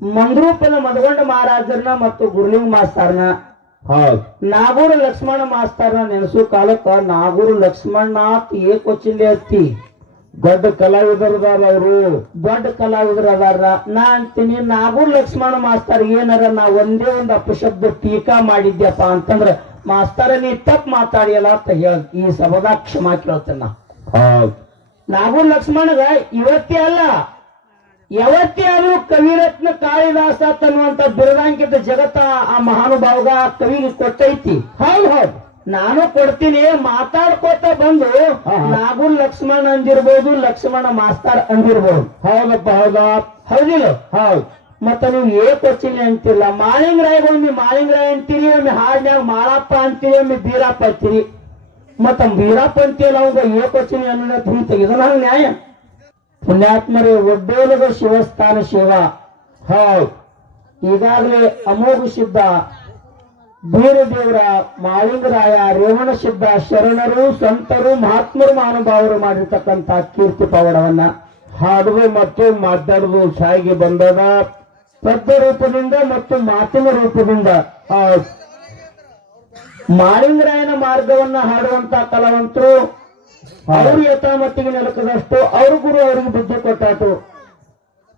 ಮಂದ್ರೂಪನ ಮದಗೊಂಡ ಮಹಾರಾಜರನ್ನ ಮತ್ತು ಗುರುಲಿಂಗ ಮಾಸ್ತಾರನ ನಾಗೂರು ಲಕ್ಷ್ಮಣ ಮಾಸ್ತಾರನ ನೆನೆಸು ಕಾಲಕ್ಕ ನಾಗೂರು ಲಕ್ಷ್ಮಣನಾಥ್ ಏಕೊಚ್ಚಿಂದೆ ಅತ್ತಿ. ದೊಡ್ಡ ಕಲಾವಿದರದಾರ ಅವರು. ದೊಡ್ಡ ಕಲಾವಿದರ ಅದಾರ ನಾ ಅಂತೀನಿ ನಾಗೂರ್ ಲಕ್ಷ್ಮಣ ಮಾಸ್ತಾರ ಏನಾರ ನಾ ಒಂದೇ ಒಂದು ಅಪಶಬ್ದ ಟೀಕಾ ಮಾಡಿದ್ಯಪ್ಪ ಅಂತಂದ್ರ ಮಾಸ್ತಾರ ನೀ ತಪ್ಪು ಮಾತಾಡಿಯಲ್ಲ ಅಂತ ಹೇಳ ಈ ಸಭದ ಕ್ಷಮಾ ಕೇಳ್ತೇನೆ ನಾ. ನಾಗೂರ್ ಲಕ್ಷ್ಮಣಗ ಇವತ್ತೇ ಅಲ್ಲ. ಯಾವತ್ತೇ ಆದ್ರೂ ಕವಿರತ್ನ ಕಾಳಿದಾಸ ತನ್ನುವಂತ ಬಿರದಾಂಕಿತ ಜಗತ್ತ ಆ ಮಹಾನುಭಾವಗ ಕವಿ ಕವಿಗೆ ಕೊಟ್ಟೈತಿ? ಹೌದು ಹೌದು. ನಾನು ಕೊಡ್ತೀನಿ ಮಾತಾಡ್ಕೋತ ಬಂದು ನಾಗು ಲಕ್ಷ್ಮಣ ಅಂದಿರ್ಬೋದು ಲಕ್ಷ್ಮಣ ಮಾಸ್ತರ್ ಅಂದಿರ್ಬೋದು. ಹೌದಪ್ಪ ಹೌದಾ. ಹೌದಿಲ್ಲ? ಹೌದು. ಮತ್ತ ನೀವು ಏಕೊಚ್ಚಿನಿ ಅಂತಿಲ್ಲ. ಮಾಳಿಂಗರಾಯ ಒಮ್ಮೆ ಮಾಳಿಂಗರಾಯ ಅಂತೀರಿ ಒಮ್ಮೆ ಹಾಡ್ನ್ಯಾಗ ಮಾಳಪ್ಪ ಅಂತೀರಿ ಒಮ್ಮೆ ಬೀರಪ್ಪ ಅಂತೀರಿ. ಮತ್ತ ಬೀರಪ್ಪ ಅಂತೀಯಲ್ಲ ಅವಾಗ ಏಕೊಚ್ಚಿನಿ ಅನ್ನೋ ಹಿಂಗ್ ತೆಗೆದ ನಂಗೆ ನ್ಯಾಯ. ಪುಣ್ಯಾತ್ಮರೇ ಒಡ್ಡೋಲದ ಶಿವಸ್ಥಾನ ಶಿವ. ಹೌದು. ಈಗಾಗಲೇ ಅಮೋಘ ಸಿದ್ಧ ಬೀರದೇವರ ಮಾಳಿಂಗರಾಯ ರೇವಣ ಸಿದ್ಧ ಶರಣರು ಸಂತರು ಮಹಾತ್ಮರು ಮಹಾನುಭಾವರು ಮಾಡಿರ್ತಕ್ಕಂಥ ಕೀರ್ತಿ ಪವಾಡವನ್ನ ಹಾಡುವು ಮತ್ತು ಮಾತಾಡುವು ಸಾಯಿಗೆ ಬಂದದ. ಪದ್ಯ ರೂಪದಿಂದ ಮತ್ತು ಮಾತಿನ ರೂಪದಿಂದ. ಮಾಳಿಂಗರಾಯನ ಮಾರ್ಗವನ್ನ ಹಾಡುವಂತ ಕಲಾವಂತರು ಅವರು ಯಥಾಮತಿಗೆ ನೆಲಕದಷ್ಟು ಅವ್ರ ಗುರು ಅವರಿಗೆ ಬುದ್ಧಿ ಕೊಟ್ಟಾಯ್ತು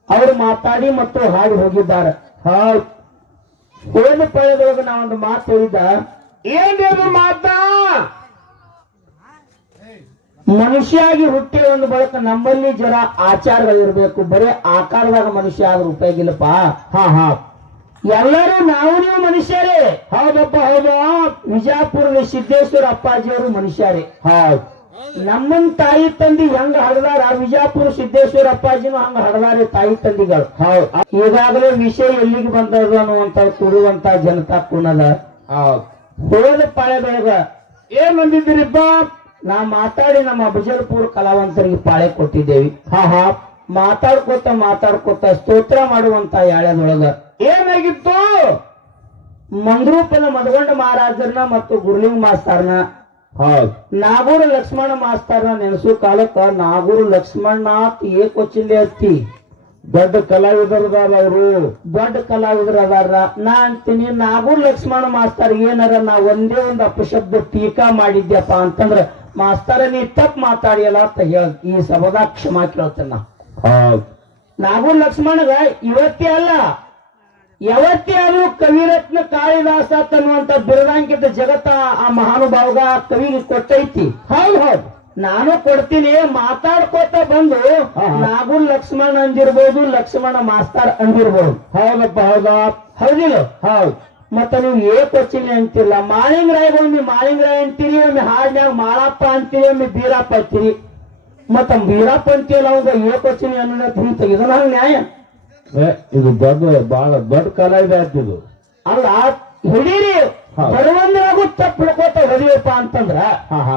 ಅವರು ಮಾತಾಡಿ ಮತ್ತು ಹಾಡಿ ಹೋಗಿದ್ದಾರೆ. ಹೌದ್. ಹೋದ ಪಳೆದೊಳಗೆ ನಾ ಒಂದು ಮಾತು ಹೇಳಿದ್ದ ಏನೇನು ಮಾತಾ? ಮನುಷ್ಯಾಗಿ ಹುಟ್ಟಿ ಒಂದು ಬಳಕ ನಮ್ಮಲ್ಲಿ ಜರ ಆಚಾರಗಳಿರ್ಬೇಕು ಬರೇ ಆಕಾರದಾಗ ಮನುಷ್ಯ ಆದ್ರೆ ಉಪಯೋಗಿಲ್ಲಪ್ಪ ಹಾ ಹಾ. ಎಲ್ಲರೂ ನಾವು ನೀವು ಮನುಷ್ಯರೇ. ಹೌದಪ್ಪ ಹೌದಾ? ವಿಜಾಪುರದ ಸಿದ್ದೇಶ್ವರ ಅಪ್ಪಾಜಿಯವರು ಮನುಷ್ಯರೇ. ಹೌದ್. ನಮ್ಮನ್ ತಾಯಿ ತಂದಿ ಹೆಂಗ ಹಡದಾರ? ವಿಜಾಪುರ ಸಿದ್ದೇಶ್ವರ ಅಪ್ಪಾಜಿನೂ ಹಂಗ ಹಡದಾರೆ ತಾಯಿ ತಂದಿಗಳು. ಹೌದ್. ಈಗಾಗಲೇ ವಿಷಯ ಎಲ್ಲಿಗೆ ಬಂದದ ಅನ್ನುವಂತ ಕೂಡುವಂತ ಜನತಾ ಕುಣದ ಹೌದು. ಹೋದ ಪಾಳೆ ಬೆಳಗ ಏನ್ ಅಂದಿದ್ದೀರಿಪ್ಪ ನಾ ಮಾತಾಡಿ ನಮ್ಮ ಅಫಜಲ್ಪುರ ಕಲಾವಂತರಿಗೆ ಪಾಳೆ ಕೊಟ್ಟಿದ್ದೇವಿ. ಹಾ ಹಾ. ಮಾತಾಡ್ಕೋತ ಮಾತಾಡ್ಕೋತ ಸ್ತೋತ್ರ ಮಾಡುವಂತ ಯಾಳ್ಯದೊಳಗ. ಏನಾಗಿತ್ತು? ಮಂದ್ರೂಪನ ಮದಗೊಂಡ ಮಹಾರಾಜರನ್ನ ಮತ್ತು ಗುರ್ಲಿಂಗ್ ಮಾಸ್ತರ್ನ ನಾಗೂರು ಲಕ್ಷ್ಮಣ ಮಾಸ್ತಾರ ನೆನೆಸು ಕಾಲಕ್ಕ ನಾಗೂರು ಲಕ್ಷ್ಮಣನಾಥ್ ಏಕೊಚ್ಚಿಲ್ಲೆ ಅತ್ತಿ ದೊಡ್ಡ ಕಲಾವಿದರದಾರ ಅವರು. ದೊಡ್ಡ ಕಲಾವಿದ್ರ ಅದಾರ ನಾ ಅಂತೀನಿ ನಾಗೂರ್ ಲಕ್ಷ್ಮಣ ಮಾಸ್ತರ್ ಏನಾರ ನಾ ಒಂದೇ ಒಂದು ಅಪಶಬ್ದ ಟೀಕಾ ಮಾಡಿದ್ಯಪ್ಪ ಅಂತಂದ್ರ ಮಾಸ್ತರ ನೀ ತಪ್ಪು ಮಾತಾಡಿಯಲ್ಲ ಅಂತ ಹೇಳ ಈ ಸಭದ ಕ್ಷಮಾ ಕೇಳ್ತೇನೆ ನಾ. ನಾಗೂರ್ ಲಕ್ಷ್ಮಣಗ ಇವತ್ತೇ ಅಲ್ಲ ಯಾವತ್ತೇ ಆದ್ರೂ ಕವಿರತ್ನ ಕಾಳಿದಾಸ ತನ್ನುವಂತ ಬಿರುದಾಂಕಿತ ಜಗತ್ತ ಆ ಮಹಾನುಭಾವಗ ಕವಿ ಕವಿಗೆ ಕೊಟ್ಟೈತಿ. ಹೌದು ಹೌದು. ನಾನು ಕೊಡ್ತೀನಿ ಮಾತಾಡ್ಕೋತ ಬಂದು ನಾಗು ಲಕ್ಷ್ಮಣ ಅಂದಿರ್ಬೋದು ಲಕ್ಷ್ಮಣ ಮಾಸ್ತರ್ ಅಂದಿರ್ಬೋದು. ಹೌದಪ್ಪ ಹೌದಾ? ಹೌದಿಲ್ಲ? ಹೌದು. ಮತ್ತ ನೀವು ಏಕೊಚ್ಚಿನಿ ಅಂತಿಲ್ಲ. ಮಾಳಿಂಗರಾಯ ಒಮ್ಮೆ ಮಾಳಿಂಗರಾಯ ಅಂತೀರಿ ಒಮ್ಮೆ ಹಾಡ್ನ್ಯಾಗ ಮಾಳಪ್ಪ ಅಂತೀರಿ ಒಮ್ಮೆ ಬೀರಪ್ಪ ಅಂತೀರಿ. ಮತ್ತ ಬೀರಪ್ಪ ಅಂತೀಯಲ್ಲ ಅವಾಗ ಏಕೊಚ್ಚಿನಿ ಅನ್ನೋ ಹಿಂಗ್ ತೆಗೆದ ನಂಗೆ ನ್ಯಾಯ. ಇದು ದೊಡ್ಡ ಬಹಳ ದೊಡ್ಡ ಕಲಾವಿದ ಆಗ್ತಿದ್ದು ಅಲ್ಲ ಹಿಡೀರಿ ಹಾ. ಬರುವಂದ್ರಾಗೂ ತಪ್ಪು ಹಿಡ್ಕೋತ ಹೊಡಿಯಪ್ಪ ಅಂತಂದ್ರ ಹಾ ಹಾ.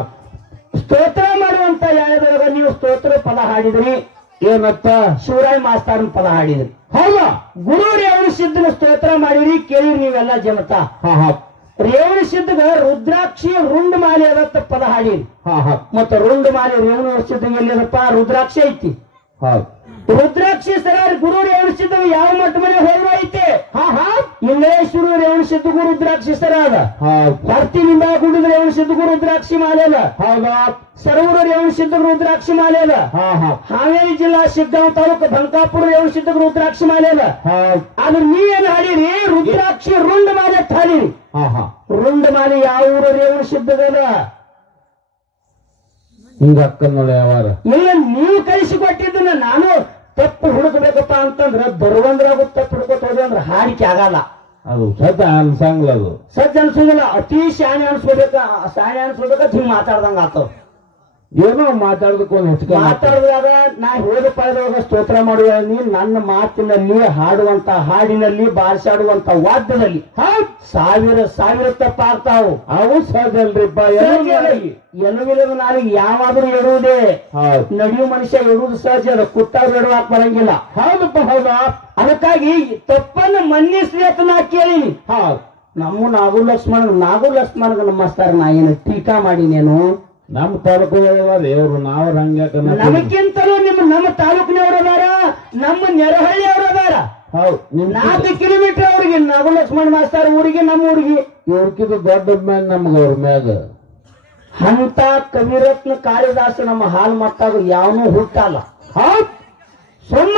ಸ್ತೋತ್ರ ಮಾಡುವಂತ ಯಾರದೊಳಗ ನೀವು ಸ್ತೋತ್ರ ಪದ ಹಾಡಿದ್ರಿ? ಏನತ್ತ? ಶಿವರಾಯ್ ಮಾಸ್ತಾರ್ ಪದ ಹಾಡಿದ್ರಿ. ಹೌದಾ. ಗುರು ರೇವಣ ಸಿದ್ಧನ ಸ್ತೋತ್ರ ಮಾಡಿರಿ ಕೇಳಿರಿ ನೀವೆಲ್ಲ ಜನತಾ. ಹಾ ಹಾ. ರೇವಣ ಸಿದ್ಧಗ ರುದ್ರಾಕ್ಷಿ ರುಂಡ್ ಮಾಲೆ ಅದತ್ತ ಪದ ಹಾಡಿರಿ. ಹಾ ಹಾ. ಮತ್ತ ರುಂಡ್ ಮಾಲೆ ರೇವಣ ಸಿದ್ಧಗೆ ಎಲ್ಲಿದಪ್ಪ? ರುದ್ರಾಕ್ಷಿ ಐತಿ. ಹೌದ್. ರುದ್ರಾಕ್ಷಿ ಸರ ಗುರು ರೇವಣ ಸಿದ್ಧಗ ಯಾವ ಮಠ ಮನೆ ಹೋದ್ರು ಐತೆ? ಹಾ ಹಾ ಇಂಗ್ಲೇಶ್ವರ ರೇವಣ ಗುರು ರುದ್ರಾಕ್ಷಿ ಸರ ಅದ ಹೌದ್. ಭರ್ತಿನಿಂದ ಗುಡಿದ ರೇವಣಿಸಿದ್ದು ಗುರು ರುದ್ರಾಕ್ಷಿ ಮಾಲೆ ಅದ ಹೌದಾ. ಸರೂರ ರೇವಣ ಗುರು ರುದ್ರಾಕ್ಷಿ ಮಾಲೆ ಅದ ಹಾ ಹಾ ಹಾವೇರಿ ಜಿಲ್ಲಾ ಸಿದ್ದಾವ್ ತಾಲೂಕು ಬಂಕಾಪುರ ರೇವಣ ಗುರು ರುದ್ರಾಕ್ಷಿ ಮಾಲೆ ಅದ ಹೌದ್. ಆದ್ರೆ ನೀವೇನ್ ಹಾಡಿರಿ? ರುದ್ರಾಕ್ಷಿ ರುಂಡ ಮಾಲೆ ಹಾಡಿರಿ. ಹಾ ಹಾ ರುಂಡ್ ಮಾಲೆ ಯಾವ ಊರ ರೇವಣ ಸಿದ್ಧಗದ ಹಿಂಗ ಅಕ್ಕ ನೋಡಿ ಯಾವಾರ. ಇಲ್ಲ ನೀವು ಕಳಿಸಿಕೊಟ್ಟಿದ್ದನ್ನ ನಾನು ತಪ್ಪು ಹುಡುಕಬೇಕಪ್ಪ ಅಂತಂದ್ರ ಬರುವಂದ್ರಾಗ ತಪ್ಪು ಹುಡುಕೋತ ಹೋದೆ ಅಂದ್ರೆ ಹಾರಿಕೆ ಆಗಲ್ಲ. ಅದು ಸದ್ಯ ಅನ್ಸಂಗ್ಲ ಅದು ಸಜ್ಜ ಅನ್ಸೋದಿಲ್ಲ ಅತಿ ಶಾಣೆ ಅನ್ಸ್ಕೋಬೇಕ ಶಾಣೆ ಅನ್ಸ್ಕೋಬೇಕ ಹಿಂಗ್ ಮಾತಾಡ್ದಂಗ ಆತವ್ ಏನೋ ಮಾತಾಡೋದಕ್ಕೊಂದು ಹೆಚ್ಚು ಮಾತಾಡಿದಾಗ ನಾ ಹೋದ ಪಡೆದಾಗ ಸ್ತೋತ್ರ ಮಾಡುವ ನೀ ನನ್ನ ಮಾತಿನಲ್ಲಿ ಹಾಡುವಂತ ಹಾಡಿನಲ್ಲಿ ಬಾರಿಸಾಡುವಂತ ವಾದ್ಯದಲ್ಲಿ ಸಾವಿರ ಸಾವಿರ ತಪ್ಪಾಗ್ತಾವು ಅವು ಸಹಜ ಅಲ್ರಿಪ್ಪ ಏನೋ ಮಾಡಿ. ಎನ್ನುವಿಲ್ಲದ ನಾಲಿಗೆ ಯಾವಾದ್ರೂ ಇರುವುದೇ. ನಡೆಯುವ ಮನುಷ್ಯ ಇರುವುದು ಸಹಜ ಅದು ಕುತ್ತಾಗ ಇಡುವಾಕ್ ಬರಂಗಿಲ್ಲ. ಹೌದಪ್ಪ ಹೌದಾ? ಅದಕ್ಕಾಗಿ ತಪ್ಪನ್ನು ಮನ್ನಿಸ್ಲಿ ಅಂತ ನಾ ಕೇಳಿನಿ. ಹೌದು. ನಮ್ಮ ನಾಗು ಲಕ್ಷ್ಮಣ ನಾಗು ಲಕ್ಷ್ಮಣಗ ನಮಸ್ಕಾರ ನಾ ಏನು ಟೀಕಾ ಮಾಡಿನೇನು? ನಮ್ ತಾಲೂಕು ಇವ್ರು ನಾವ್ ಹಂಗ್ಯಾಕ ನಮಗಿಂತಲೂ ನಿಮ್ಮ ನಮ್ಮ ತಾಲೂಕಿನವ್ರು ಅದಾರ ನಮ್ಮ ನೆರಹಳ್ಳಿ ಅವ್ರು ಅದಾರ. ಹೌದು ನಿಮ್ ನಾಲ್ಕು ಕಿಲೋಮೀಟರ್ ಅವ್ರಿಗೆ ನಾವು ಲಕ್ಷ್ಮಣ ಮಾಸ್ತಾರ ಊರಿಗೆ ನಮ್ಮ ಊರಿಗೆ. ಇವ್ರಕಿದು ದೊಡ್ಡ ಮ್ಯಾಗ ನಮ್ಗೆ ಅವ್ರ ಮ್ಯಾಗ. ಅಂತ ಕವಿರತ್ನ ಕಾಳಿದಾಸ ನಮ್ಮ ಹಾಲ್ ಮಟ್ಟಾಗ ಯಾವನು ಹುಟ್ಟಲ್ಲ. ಹೌದ್. ಸುಮ್ಮ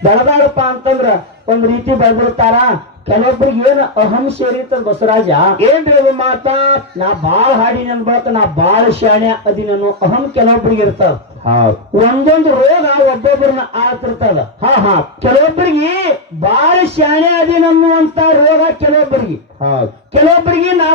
ಬೆಳದಾಡಪ್ಪ ಅಂತಂದ್ರ ಒಂದ್ ರೀತಿ ಬೆಳೆದಿರ್ತಾರ ಕೆಲವೊಬ್ರಿಗೆ ಏನ್ ಅಹಂ ಸೇರಿರ್ತದ ಬಸವರಾಜ? ಏನ್ರಿ ಅದು ಮಾತಾ? ನಾ ಬಾಳ ಹಾಡಿನ ಬಳಕ ನಾ ಬಾಳ ಶಾಣೆ ಅದಿನನು ಅಹಂ ಕೆಲವೊಬ್ರಿಗೆ ಇರ್ತದ ಹೌದ್. ಒಂದೊಂದು ರೋಗ ಒಬ್ಬೊಬ್ಬರನ್ನ ಆಳ್ತಿರ್ತದ. ಹಾ ಹಾ. ಕೆಲವೊಬ್ಬರಿಗೆ ಬಾಳ ಶಾಣೆ ಅದಿನನ್ನುವಂತ ರೋಗ ಕೆಲವೊಬ್ಬರಿಗೆ ಕೆಲವೊಬ್ಬರಿಗೆ ನಾ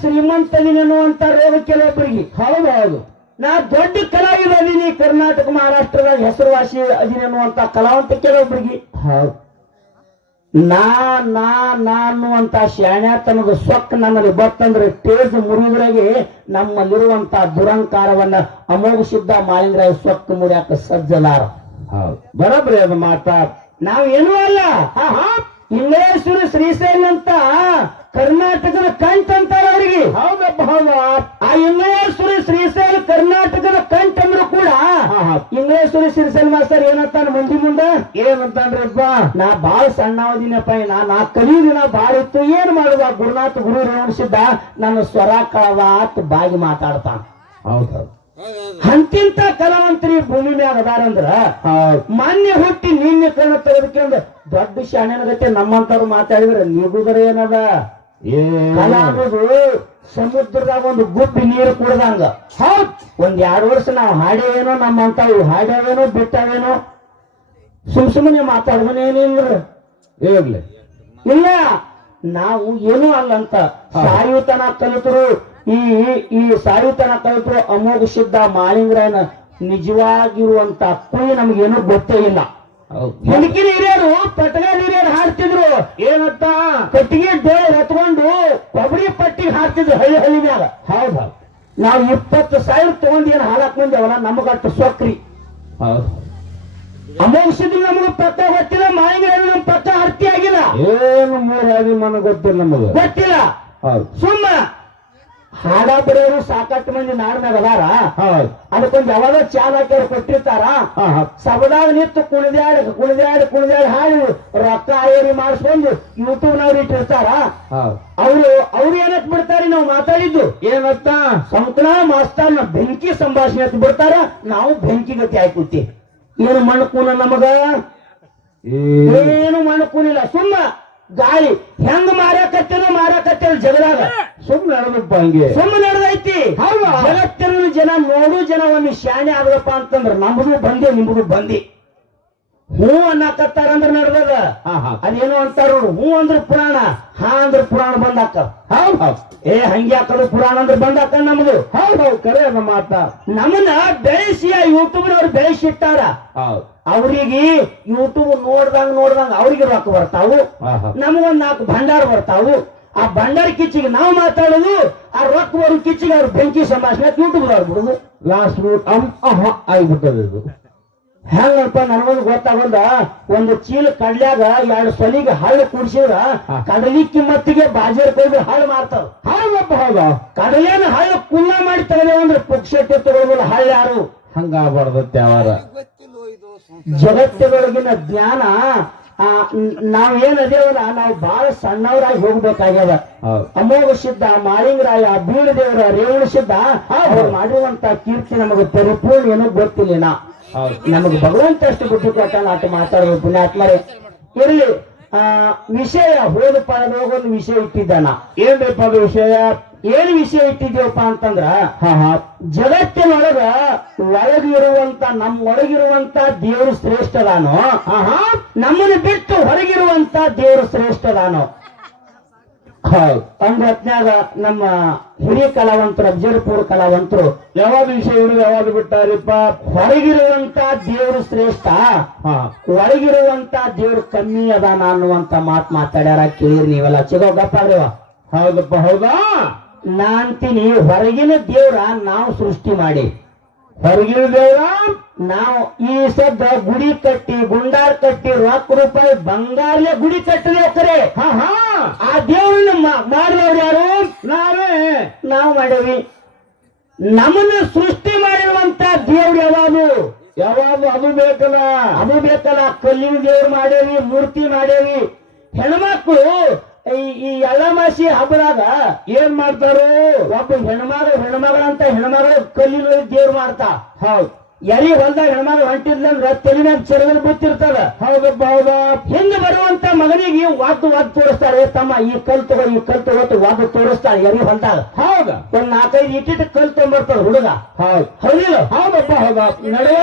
ಶ್ರೀಮಂತದೀನಿ ಅಂತ ರೋಗ ಕೆಲವೊಬ್ಬರಿಗೆ ಹೌದು ಹೌದು. ನಾ ದೊಡ್ಡ ಕಲಾವಿದ ಅದೀನಿ. ಕರ್ನಾಟಕ ಮಹಾರಾಷ್ಟ್ರದಾಗ ಹೆಸರುವಾಸಿ ಅದೀನಿ ಅನ್ನುವಂತ ಕಲಾವಂತ ಕೆಲವೊಬ್ಬರಿಗೆ ಹೌದ್. ನಾ ನಾ ನಾ ಅನ್ನುವಂತ ಶಾಣ್ಯಾತನದ ಸೊಕ್ಕ ನನ್ನಲ್ಲಿ ಬರ್ತಂದ್ರೆ ಟೇಜ್ ಮುರಿದ್ರಾಗೆ ನಮ್ಮಲ್ಲಿರುವಂತ ದುರಂಕಾರವನ್ನ ಅಮೋಘ ಸಿದ್ಧ ಮಾಲಿಂದ್ರ ಸೊಕ್ಕ ಮುರಿಯಾಕ ಸಜ್ಜಲಾರ. ಹೌದ್. ಬರಬ್ರಿ ಅದು ಮಾತಾ. ಅಲ್ಲಾ. ಹಾ ಅಲ್ಲ ಇಂಗ್ಲೇಶ್ವರ ಶ್ರೀಶೈಲ ಅಂತ ಕರ್ನಾಟಕದ ಕಂಠ ಅಂತಾರ ಅವರಿಗೆ. ಹೌದಪ್ಪ ಹೌದು. ಆ ಇಂಗ್ಲೇಶ್ವರ ಶ್ರೀಶೈಲ ಕರ್ನಾಟಕದ ಕಂಠ ಅಂದ್ರು ಕೂಡ. ಇಂಗ್ಲೇಶ್ವರ ಶ್ರೀಶೈಲ ಮಾಸ್ತರ್ ಏನಂತಾನ ಮಂದಿ ಮುಂದ? ಏನಂತಂದ್ರಪ್ಪ ನಾ ಬಾಳ ಸಣ್ಣವದಿನಪ್ಪ ನಾ ನಾ ಕಲಿಯುದಿನ ಬಾಳ ಇತ್ತು. ಏನ್ ಮಾಡುವ ಗುರುನಾಥ ಗುರು ರೇಣಿಸಿದ್ದ ನನ್ನ ಸ್ವರ ಕಳವ ಅಂತ ಬಾಗಿ ಮಾತಾಡ್ತಾನ. ಹೌದೌದು ಹೌದ್. ಅಂತಿಂತ ಕಲಾವಂತರಿ ಭೂಮಿ ಮ್ಯಾಗ ಅದಾರಂದ್ರ ಮಾನ್ಯ ಹುಟ್ಟಿ ನಿನ್ನೆ ಕಣ್ಣು ತೆಗೆದುಕೊಂಡು ದೊಡ್ಡ ಶಾಣ್ಯನ ಗತೆ ನಮ್ಮಂತವ್ರು ಮಾತಾಡಿದ್ರೆ ನೀಗುದ್ರ ಏನದ? ಕಲಾ ಏನ್ ಅನ್ನೋದು ಸಮುದ್ರದಾಗ ಒಂದು ಗುಬ್ಬಿ ನೀರು ಕುಡ್ದಂಗ. ಒಂದ್ ಎರಡು ವರ್ಷ ನಾವು ಹಾಡೇವೇನೋ ನಮ್ಮಂತಾವು ಹಾಡ್ಯಾವೇನೋ ಬಿಟ್ಟಾವೇನೋ. ಸುಮ್ ಸುಮ್ಮನೆ ಮಾತಾಡ್ದನೇನಿಲ್ಲ ಇರ್ಲಿ. ಇಲ್ಲ ನಾವು ಏನೂ ಅಲ್ಲಂತ. ಸಾಯುತನ ಕಲಿತರು ಈ ಈ ಸಾಯುತನ ಕಲಿತರು ಅಮೋಘ ಸಿದ್ಧ ಮಾಲಿಂಗರಾಯನ ನಿಜವಾಗಿರುವಂತ ಕುಳಿ ನಮಗೇನು ಗೊತ್ತೇ ಇಲ್ಲ. ಹೌದ್. ಹೆಣಕಿನ ಹಿರಿಯರು ಪಟಗಾಲ ಹಿರಿಯರು ಹಾಡ್ತಿದ್ರು ಏನಂತ ಕಟ್ಟಿಗೆ ಡೋಳೆ ಹತ್ಕೊಂಡು ಕೊಬ್ಬರಿ ಪಟ್ಟಿಗೆ ಹಾಕ್ತಿದ್ರು ಹಳ್ಳಿ ಹಳ್ಳಿ ಹೌದು ಹೌದ್. ನಾವು ಇಪ್ಪತ್ತು ಸಾವಿರ ತಗೊಂಡು ಏನು ಹಾಲಾಕ್ ಬಂದೇವಲ್ಲ ನಮಗಷ್ಟು ಸೊಕ್ರಿ. ಹೌದ್. ಅಮೋಘಸಿದ್ರು ನಮಗೆ ಪತ್ತ ಗೊತ್ತಿಲ್ಲ? ಮಾಯಿಗಳಲ್ಲಿ ನಮ್ ಪತ್ತ ಅರ್ತಿ ಆಗಿಲ್ಲ. ಏನು ಮೂರ್ ಹಾದಿ ಮನ ಗೊತ್ತಿಲ್ಲ ನಮಗೆ. ಗೊತ್ತಿಲ್ಲ? ಹೌದು. ಸುಮ್ಮ. ಬರೆಯೋರು ಸಾಕಷ್ಟು ಮಂದಿ ನಾಡ್ನಾಗ ಅದಾರ? ಅದಕ್ಕೊಂದು ಯಾವಾಗ ಚಾಲ ಹಾಕ್ಯಾರ ಕೊಟ್ಟಿರ್ತಾರ? ಸಬದಾಗ ನಿಂತು ಕುಣಿದ್ಯಾಡಿ ಕುಣಿದ್ಯಾಡಿ ಕುಣಿದ್ಯಾಡಿ ಹಾಡಿ ರೊಕ್ಕ ಆಯೋರಿ ಮಾಡಿಸ್ಕೊಂಡು ಯೂಟ್ಯೂಬ್ ನವ್ರು ಇಟ್ಟಿರ್ತಾರ? ಅವರು ಅವ್ರು ಏನತ್ ಬಿಡ್ತಾರೆ? ನಾವು ಮಾತಾಡಿದ್ದು. ಏನತ್ತ? ಸಂಕಣ ಮಾಸ್ತರ್ನ ಬೆಂಕಿ ಸಂಭಾಷಣೆ ಅಂತ ಬಿಡ್ತಾರ. ನಾವು ಬೆಂಕಿ ಗತಿ ಹಾಕುತ್ತಿ ಏನು ಮಣ್ಣು ಕೂನ ನಮಗ? ಏನು ಮಣ್ಣು ಕೂನಿಲ್ಲ. ಸುಮ್ಮ ಗಾಳಿ. ಹೆಂಗ್ ಮಾರಾಕತ್ತಿನ ಮಾರಾಕತ್ತಿನ ಜಗದಾಗ. ಸುಮ್ನೆ ನಡೆದಪ್ಪ ಹಂಗೆ. ಸುಮ್ಮನೆ ನಡೆದೈತಿ? ಜಗತ್ತಿನ ಜನ ನೋಡು ಜನ ಒಂದು ಶಾಣೆ ಆದ್ರಪ್ಪ ಅಂತಂದ್ರ ನಮ್ದು ಬಂದೆ ನಿಮ್ದು ಬಂದಿ. ಹ್ಞೂ ಅನ್ನಕತ್ತಾರಂದ್ರ ನಡೆದದ. ಹಾ ಹಾ. ಅದೇನೋ ಅಂತಾರ ಹೂ ಅಂದ್ರ ಪುರಾಣ ಹಾ ಅಂದ್ರ ಪುರಾಣ ಬಂದಾಕ. ಹೌದ್ ಹೌದ್. ಏ ಹಂಗೆ ಹಾಕೋದು ಪುರಾಣ ಅಂದ್ರ ಬಂದಾಕ ನಮ್ದು. ಹೌದು ಹೌದ್ ಕರೆ ನಮ್ಮ ಮಾತ. ನಮ್ಮನ್ನ ಬೆಳೆಸಿ ಆ ಯೂಟ್ಯೂಬ್ನವ್ರು ಬೆಳೆಸಿಟ್ಟಾರ. ಹೌದು. ಅವ್ರಿಗೆ ಯೂಟ್ಯೂಬ್ ನೋಡ್ದಂಗ ನೋಡ್ದಂಗ ಅವ್ರಿಗೆ ರೊಕ್ಕ ಬರ್ತಾವು. ಹಾ ಹಾ. ನಮಗೊಂದ್ ನಾಲ್ಕು ಭಂಡಾರ ಬರ್ತಾವು. ಆ ಬಂಡಾರ ಕಿಚ್ಚಿಗೆ ನಾವು ಮಾತಾಡೋದು ಆ ರೊಕ್ಕ ಬರೋ ಕಿಚ್ಚಿಗೆ ಅವ್ರ ಬೆಂಕಿ ಸಂಭಾಷಣೆ ಯೂಟ್ಯೂಬ್ ಬಿಡುದು ಲಾಸ್ಟ್ ರೂಟ್ ಅಮ್ ಅಹ ಆಗ್ಬಿಟ್ಟದ ಇದು. ಹೆಂಗಪ್ಪ ನನಗೊಂದು ಗೊತ್ತಾಗೊಂದ ಒಂದು ಚೀಲ ಕಡ್ಲ್ಯಾಗ ಎರಡು ಸೊಲಿಗೆ ಹಳ್ಳ ಕುಡಿಸಿದ್ರ. ಕಡಲಿ ಕಿಮ್ಮತ್ತಿಗೆ ಬಾಜರ್ ಕೊಯ್ದು ಹಳ್ಳ ಮಾರ್ತಾವ. ಹೌದಪ್ಪ ಹೌದ? ಕಡಲೇನ ಹಳ್ಳ ಕುಲ್ಲ ಮಾಡಿ ತೆಗೆದೇವು ಅಂದ್ರೆ ಪುಕ್ಷಟ್ಟಿ ತಗೊಳ್ಳೋದಿಲ್ಲ ಹಳ್ಳ ಯಾರು? ಹಂಗ ಆಗ್ಬಾರ್ದತ್ತೆ ಯಾವಾರ ಜಗತ್ತಿನೊಳಗಿನ ಜ್ಞಾನ ಆ, ನಾವ್ ಏನ್ ಅದೇವಲ್ಲ ನಾವು ಬಹಳ ಸಣ್ಣವರಾಗಿ ಹೋಗ್ಬೇಕಾಗ್ಯದ. ಅಮೋಘ ಸಿದ್ಧ ಮಾಳಿಂಗರಾಯ ಬೀಳ ದೇವರ ರೇವಣ ಸಿದ್ಧ ಅವ್ರು ಮಾಡಿರುವಂತ ಕೀರ್ತಿ ನಮಗ ಪರಿಪೂರ್ಣ ಏನೋ ಗೊತ್ತಿಲ್ಲ ನಾ ನಮಗ್ ಭಗವಂತ ಅಷ್ಟು ಬುದ್ಧಿ ಕೊಟ್ಟಾನ ನಾಟ ಮಾತಾಡೋದು ಪುಣ್ಯಾತ್ಮರೇ. ಇರ್ಲಿ ಆ ವಿಷಯ ಹೋದ ಒಂದು ವಿಷಯ ಇಟ್ಟಿದ್ದಾನ. ಏನ್ರಿಪ್ಪ ಅದು ವಿಷಯ? ಏನ್ ವಿಷಯ ಇಟ್ಟಿದ್ದೇವಪ್ಪ ಅಂತಂದ್ರ ಹಾ ಹಾ. ಜಗತ್ತಿನೊಳಗ ಒಳಗಿರುವಂತ ನಮ್ಮೊಳಗಿರುವಂತ ದೇವರು ಶ್ರೇಷ್ಠದಾನೋ ಆಹಾ ನಮ್ಮನ್ನು ಬಿಟ್ಟು ಹೊರಗಿರುವಂತ ದೇವರು ಶ್ರೇಷ್ಠದಾನು ಹೌದ್. ಒಂದು ಹೊತ್ನ್ಯಾಗ ನಮ್ಮ ಹಿರಿಯ ಕಲಾವಂತರು ಅಬ್ಜರ್ಪುರ್ ಕಲಾವಂತರು ಯಾವಾಗ ವಿಷಯ ಇವ್ರು ಯಾವಾಗ ಬಿಟ್ಟಾರಿಪ್ಪ ಹೊರಗಿರುವಂತ ದೇವರು ಶ್ರೇಷ್ಠ. ಹಾ. ಒಳಗಿರುವಂತ ದೇವ್ರು ಕಮ್ಮಿ ಅದಾನ ಅನ್ನುವಂತ ಮಾತ್ ಮಾತಾಡ್ಯಾರ ಕೇಳಿರಿ ನೀವೆಲ್ಲ. ಚಿಗೋ ಗಪ್ಪ ಹೌದಪ್ಪ ಹೌದಾ? ನಾ ಅಂತೀನಿ ಹೊರಗಿನ ದೇವ್ರ ನಾವು ಸೃಷ್ಟಿ ಮಾಡಿ. ಹೊರಗಿನ ದೇವ್ರ? ನಾವು ಈ ಸದ್ದ ಗುಡಿ ಕಟ್ಟಿ ಗುಂಡಾರ್ ಕಟ್ಟಿ ರೊಕ್ಕ ರೂಪಾಯಿ ಬಂಗಾರಲೆ ಗುಡಿ ಕಟ್ಟಲೆ ಕರೆ ಹಾ ಹಾ. ಆ ದೇವ್ರನ್ನ ಮಾಡಿದವ್ರು ಯಾರು? ನಾವೇ. ನಾವು ಮಾಡೇವಿ. ನಮ್ಮನ್ನ ಸೃಷ್ಟಿ ಮಾಡಿರುವಂತ ದೇವ್ರು ಯಾವಾಗು ಯಾವಾಗ ಅದು ಬೇಕಲ್ಲ. ಅದು ಬೇಕಲ್ಲ. ಕಲ್ಲಿನ ದೇವ್ರು ಮಾಡೇವಿ ಮೂರ್ತಿ ಮಾಡೇವಿ. ಹೆಣ್ಮಕ್ಳು ಈ ಈ ಎಳ್ಳಮಾಸಿ ಹಬ್ಬದಾಗ ಏನ್ ಮಾಡ್ತಾರೋ? ಒಬ್ಬ ಹೆಣ್ಮಗ ಹೆಣ್ಮಗಳಂತ ಹೆಣ್ಮಗಳ ಕಲ್ಲಿನ ದೇವ್ರು ಮಾಡ್ತಾ. ಹೌದ್. ಎರಿ ಹೊಲ್ದಾಗ ಹೆಣ್ಮಗಳು ಹೊಂಟಿದ್ಲಂದ್ರ ತಲೆ ಮ್ಯಾಗ ಚೆರಗಲ್ ಬಿತ್ತಿರ್ತದ ಹೌದಪ್ಪ ಹೌದ? ಹಿಂದ್ ಬರುವಂತ ಮಗನಿಗೆ ವಾದ್ದು ವಾದ್ದು ತೋರಿಸ್ತಾರೆ. ತಮ್ಮ ಈ ಕಲ್ ತಗೋ ಈ ಕಲ್ ತಗೋತ ವಾದ್ದು ತೋರಿಸ್ತಾರ ಎರಿ ಹೊಲ್ದಾಗ. ಹೌದ? ಒಂದ್ ನಾಲ್ಕೈದು ಇಟ್ಟಿಟ್ಟು ಕಲ್ ತೊಗೊಂಬರ್ತಾಳ ಹುಡುಗ. ಹೌದ್. ಹೌದಿಲ್ಲ? ಹೌದಪ್ಪ ಹೌದಾ? ನಡುವ